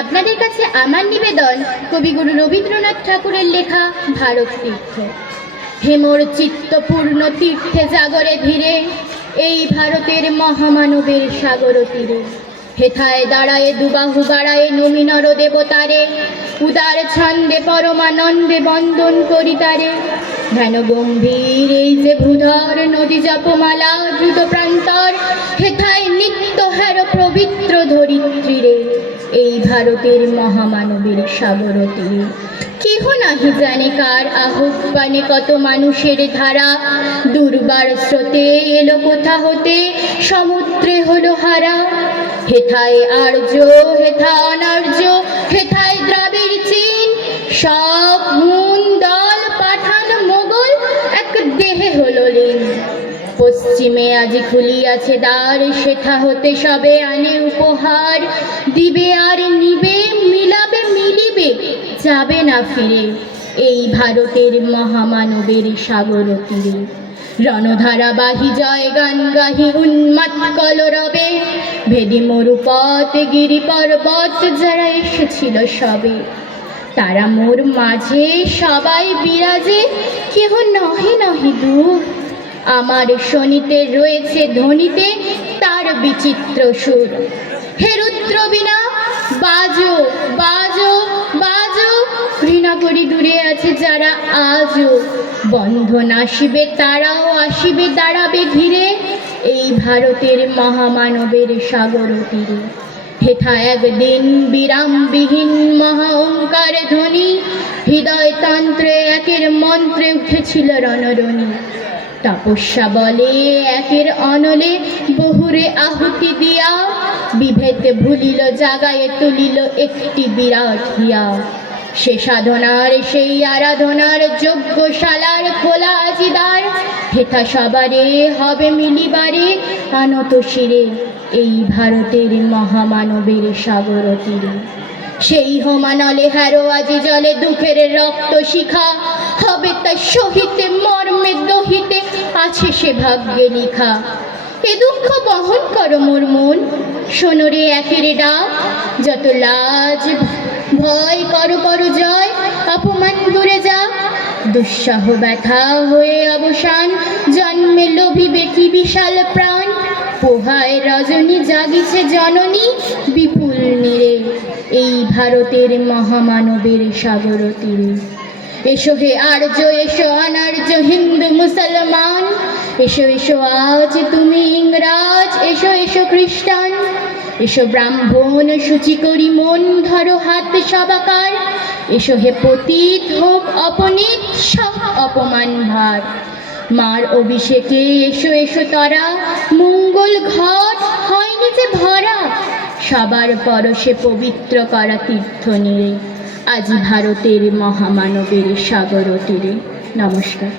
আপনাদের কাছে আমার নিবেদন, কবিগুরু রবীন্দ্রনাথ ঠাকুরের লেখা ভারত তীর্থ। হেমর চিত্তপূর্ণ তীর্থে জাগরে ধীরে, এই ভারতের মহামানবের সাগর তীরে। হেথায় দাঁড়ায় দুবাহু বাড়ায় নমিনর দেবতারে উদার ছন্দে পরমানন্দে বন্দন করি তারে। ধ্যান গম্ভীর এই যে ভূধর নদী জপমালা দ্রুত প্রান্তর, হেথায় নিত্য হ্যার পবিত্র ধরিত্রীরে। এই ভারতের মহামানবের সাগর তীরে কেহ নাহি জানে কার আহ্বানে কত মানুষের ধারা। দুর্বার স্রোতে এলো কোথা হতে, সমুদ্রে হলো হারা। হেথায় আর্য হেথা পশ্চিমে আজি খুলিয়াছে দ্বার, সেথা হতে সবে আনে উপহার। দিবে আর নিবে, মিলাবে, মিলিবে, যাবে না ফিরে এই ভারতের মহামানবের সাগর তীরে। রণধারা বাহি জয়, গান গাহি উন্মাদ কলরবে। ভেদি মরুপথ, গিরি পর্বত যারা এসেছিল সবে। তারা মোর মাঝে, সবাই বিরাজে, কেহ নহে নহে দূর। আমার শনিতে রয়েছে ধ্বনিতে তার বিচিত্র সুর। হে বিনা, বাজো বাজো বাজো। ঘৃণা করি দূরে আছে যারা আজও বন্ধন আসিবে, তারাও আসিবে, দাঁড়াবে ঘিরে। এই ভারতের মহামানবের সাগর তীরে। হেথা একদিন বিরামবিহীন মহা ওঙ্কার ধ্বনি। হৃদয়তন্ত্রে একের মন্ত্রে উঠেছিল রণরণী। তপস্যা বলে, একের অনলে বহুরে আহুতি দিয়া। বিভেদ ভুলিল, জাগায়ে তুলিল একটি বিরাট হিয়া। সে সাধনার, সেই আরাধনার যজ্ঞশালার খোলা আজিদার হেথা সবারে হবে মিলিবারে আনত শিরে, এই ভারতের মহামানবের সাগর তীরে। সেই হোমানলে হ্যারো আজি জলে দুঃখের রক্ত শিখা। হবে তা সহিতে মর্মে দহিতে আছে সে ভাগ্যে লিখা এ দুঃখ বহন করো মোর মন সোনরে একের ডাক। যত লাজ, ভয় করো করো জয়, অপমান দূরে যা। দুঃসহ ব্যথা হয়ে অবসান, জন্মে লোভিবে কি বিশাল প্রাণ। পোহায় রজনী, জাগিছে জননী, বিপুল নীরে এই ভারতের মহামানবের সাগর তীরে। এসো হে আর্য, এসো অনার্য হিন্দু, মুসলমান, এসো এসো আজ তুমি ইংরাজ, এসো এসো খ্রিস্টান, এসো ব্রাহ্মণ, সূচি করি মন, ধরো হাত সবাকার, এসো হে পতীত হোক, অপনীত সব অপমান ভার। মার অভিষেকে এসো এসো তারা। মঙ্গল ঘট হয়নি যে ভরা। সবার পরশে পবিত্র করা তীর্থ নিয়ে আজ ভারতের মহামানবের সাগর তীরে। নমস্কার।